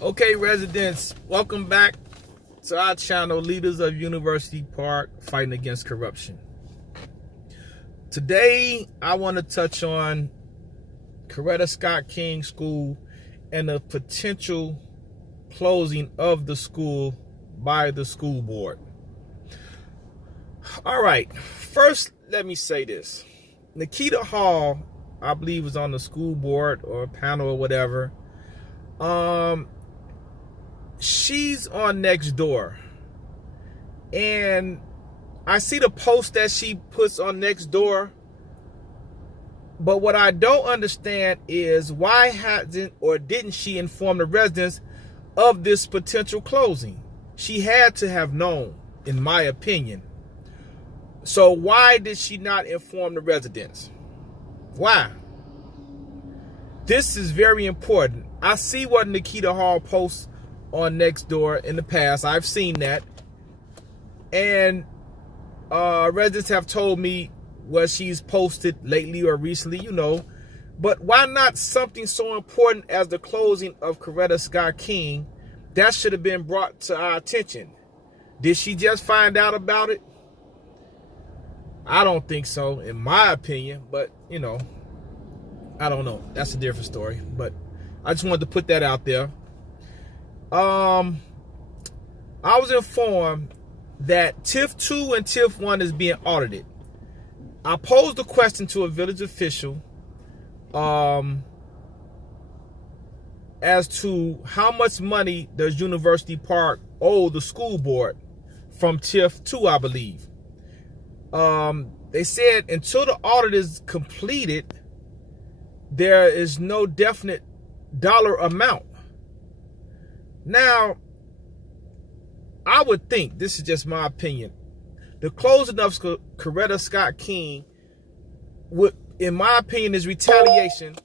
Okay, residents, welcome back to our channel, Leaders of University Park Fighting Against Corruption. Today, I want to touch on Coretta Scott King School and the potential closing of the school by the school board. All right, first, let me say this. Nikita Hall, I believe, was on the school board or panel or whatever. She's on Nextdoor, and I see the post that she puts on Nextdoor, but what I don't understand is why hasn't or didn't she inform the residents of this potential closing? She had to have known, in my opinion. So why did she not inform the residents? Why? This is very important. I see what Nikita Hall posts on Nextdoor in the past. I've seen that, and residents have told me what she's posted lately or recently, but why not something so important as the closing of Coretta Scott King? That should have been brought to our attention. Did she just find out about it? I don't think so, in my opinion, but I don't know. That's a different story, but I just wanted to put that out there. I was informed that TIF 2 and TIF 1 is being audited. I posed a question to a village official as to how much money does University Park owe the school board from TIF 2, I believe. They said until the audit is completed, there is no definite dollar amount. Now, I would think, this is just my opinion, the closing of Coretta Scott King would, in my opinion, is retaliation.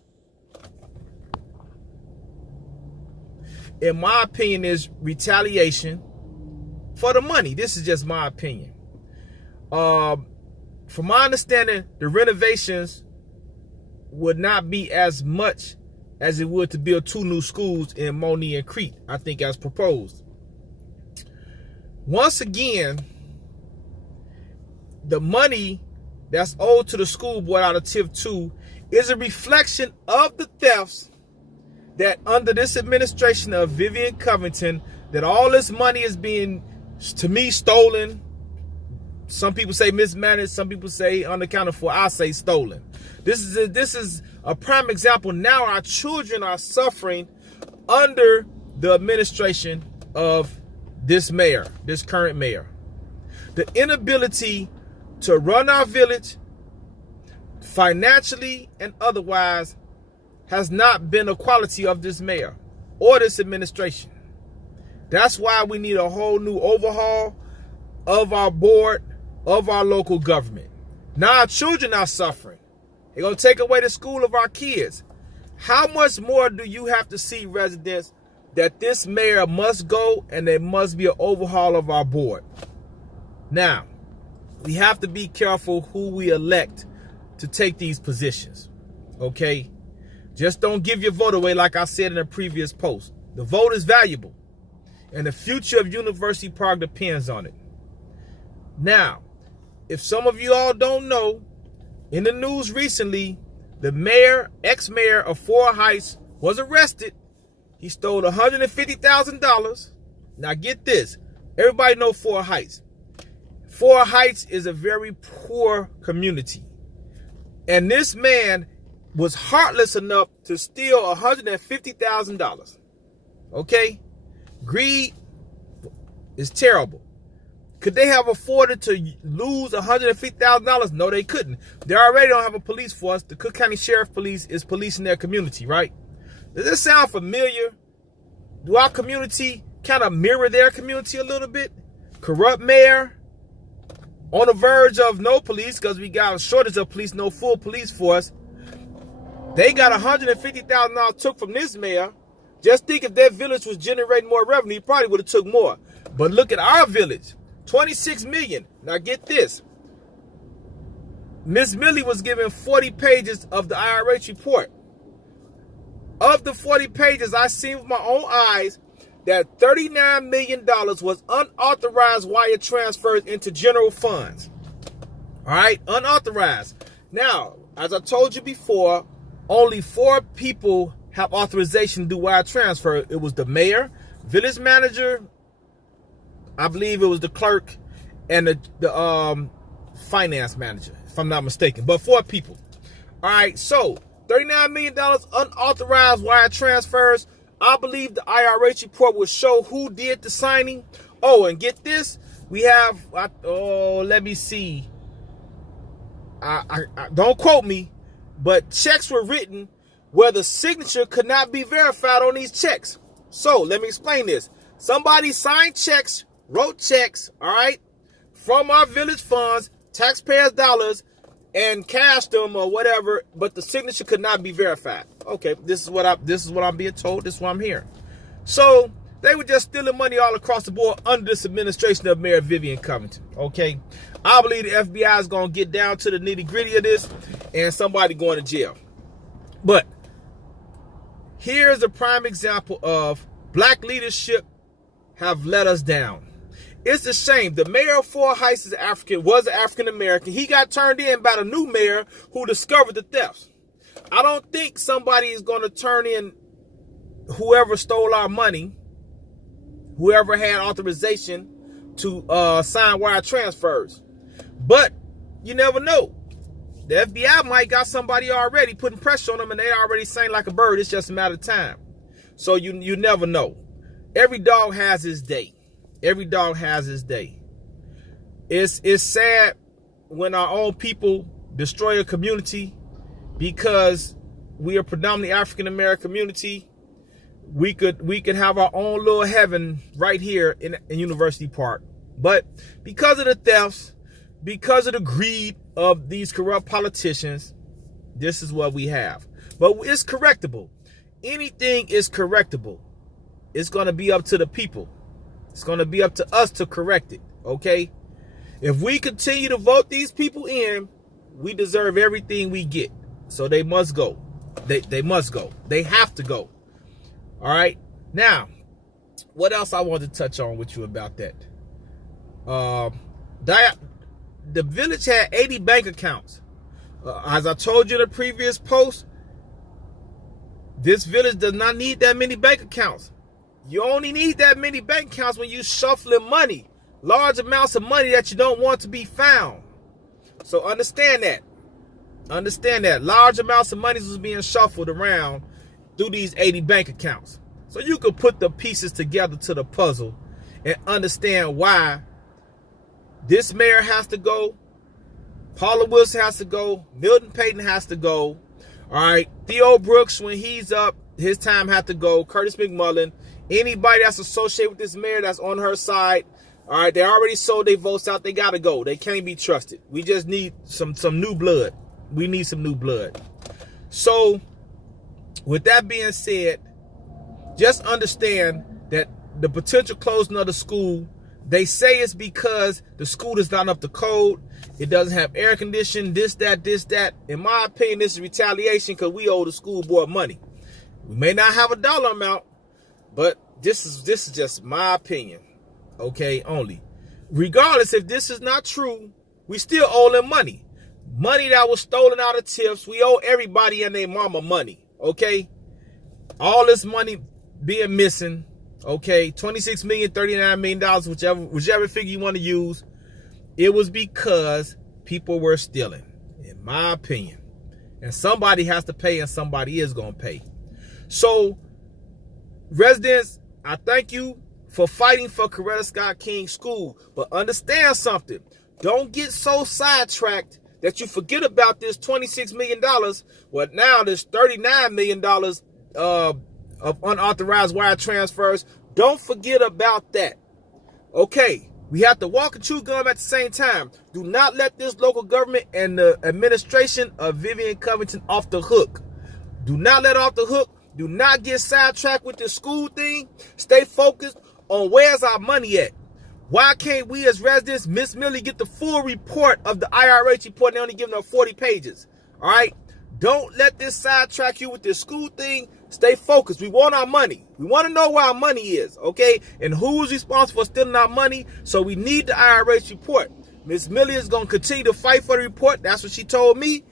In my opinion, is retaliation for the money. This is just my opinion. From my understanding, the renovations would not be as much as it would to build 2 new schools in Moni and Crete, I think, as proposed. Once again, the money that's owed to the school board out of TIF 2 is a reflection of the thefts that under this administration of Vivian Covington, that all this money is being, to me, stolen. Some people say mismanaged, some people say unaccounted for. I say stolen. This is a prime example. Now our children are suffering under the administration of this mayor, this current mayor. The inability to run our village financially and otherwise has not been a quality of this mayor or this administration. That's why we need a whole new overhaul of our board, of our local government. Now our children are suffering. They're going to take away the school of our kids. How much more do you have to see, residents, that this mayor must go and there must be an overhaul of our board? Now, we have to be careful who we elect to take these positions, okay? Just don't give your vote away like I said in a previous post. The vote is valuable, and the future of University Park depends on it. Now, if some of you all don't know, in the news recently, the mayor, ex-mayor of Fort Heights was arrested. He stole $150,000. Now get this. Everybody know Fort Heights. Fort Heights is a very poor community. And this man was heartless enough to steal $150,000. Okay? Greed is terrible. Could they have afforded to lose $150,000? No, they couldn't. They already don't have a police force. The Cook County Sheriff Police is policing their community, right? Does this sound familiar? Do our community kind of mirror their community a little bit? Corrupt mayor, on the verge of no police because we got a shortage of police, no full police force. They got $150,000 took from this mayor. Just think if their village was generating more revenue, he probably would have took more. But look at our village. 26 million. Now get this. Miss Millie was given 40 pages of the IRH report. Of the 40 pages, I seen with my own eyes that $39 million was unauthorized wire transfers into general funds. All right, unauthorized. Now, as I told you before, only 4 people have authorization to do wire transfer. It was the mayor, village manager, I believe it was the clerk, and the finance manager, if I'm not mistaken. But 4 people. All right, so $39 million unauthorized wire transfers. I believe the IRH report will show who did the signing. Oh, and get this, we have, let me see. I don't quote me, but checks were written where the signature could not be verified on these checks. So let me explain this. Somebody signed checks, wrote checks, all right, from our village funds, taxpayers' dollars, and cashed them or whatever, but the signature could not be verified. Okay, this is what I'm being told. This is what I'm hearing. So they were just stealing money all across the board under this administration of Mayor Vivian Covington. Okay, I believe the FBI is going to get down to the nitty gritty of this, and somebody going to jail. But here's a prime example of black leadership have let us down. It's a shame. The mayor of Fort Heights was African American. He got turned in by the new mayor who discovered the thefts. I don't think somebody is going to turn in whoever stole our money, whoever had authorization to sign wire transfers. But you never know. The FBI might got somebody already putting pressure on them, and they already sang like a bird. It's just a matter of time. So you never know. Every dog has his day. Every dog has his day. It's sad when our own people destroy a community because we are predominantly African American community. We could have our own little heaven right here in University Park. But because of the thefts, because of the greed of these corrupt politicians, this is what we have. But it's correctable. Anything is correctable. It's going to be up to the people. It's going to be up to us to correct it, okay? If we continue to vote these people in, we deserve everything we get. So they must go. They must go. They have to go. All right? Now, what else I want to touch on with you about that? The village had 80 bank accounts. As I told you in the previous post, this village does not need that many bank accounts. You only need that many bank accounts when you shuffling money, large amounts of money that you don't want to be found. So understand that. Understand that. Large amounts of money was being shuffled around through these 80 bank accounts. So you could put the pieces together to the puzzle and understand why this mayor has to go, Paula Wilson has to go, Milton Payton has to go. All right, Theo Brooks, when he's up, his time has to go. Curtis McMullen. Anybody that's associated with this mayor that's on her side, all right, they already sold their votes out. They got to go. They can't be trusted. We just need some new blood. We need some new blood. So, with that being said, just understand that the potential closing of the school, they say it's because the school is not up to code. It doesn't have air conditioning, this, that. In my opinion, this is retaliation because we owe the school board money. We may not have a dollar amount, but this is just my opinion, okay, only. Regardless, if this is not true, we still owe them money. Money that was stolen out of tips. We owe everybody and their mama money, okay? All this money being missing, okay? $26 million, $39 million, whichever figure you want to use. It was because people were stealing, in my opinion. And somebody has to pay, and somebody is going to pay. So, residents, I thank you for fighting for Coretta Scott King School. But understand something. Don't get so sidetracked that you forget about this $26 million. Well, now there's $39 million of unauthorized wire transfers. Don't forget about that. Okay, we have to walk and chew gum at the same time. Do not let this local government and the administration of Vivian Covington off the hook. Do not let off the hook. Do not get sidetracked with this school thing. Stay focused on where's our money at. Why can't we as residents, Miss Millie, get the full report of the IRH report and they only giving us 40 pages? All right? Don't let this sidetrack you with this school thing. Stay focused. We want our money. We want to know where our money is, okay? And who's responsible for stealing our money. So we need the IRS report. Ms. Millie is going to continue to fight for the report. That's what she told me.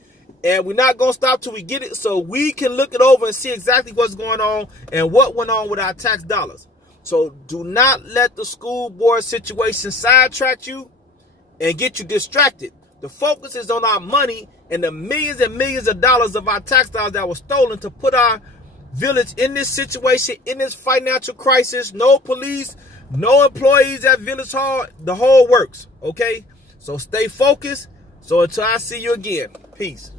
And we're not going to stop till we get it so we can look it over and see exactly what's going on and what went on with our tax dollars. So do not let the school board situation sidetrack you and get you distracted. The focus is on our money and the millions and millions of dollars of our tax dollars that were stolen to put our village in this situation, in this financial crisis. No police, no employees at Village Hall, the whole works, okay? So stay focused. So until I see you again, peace.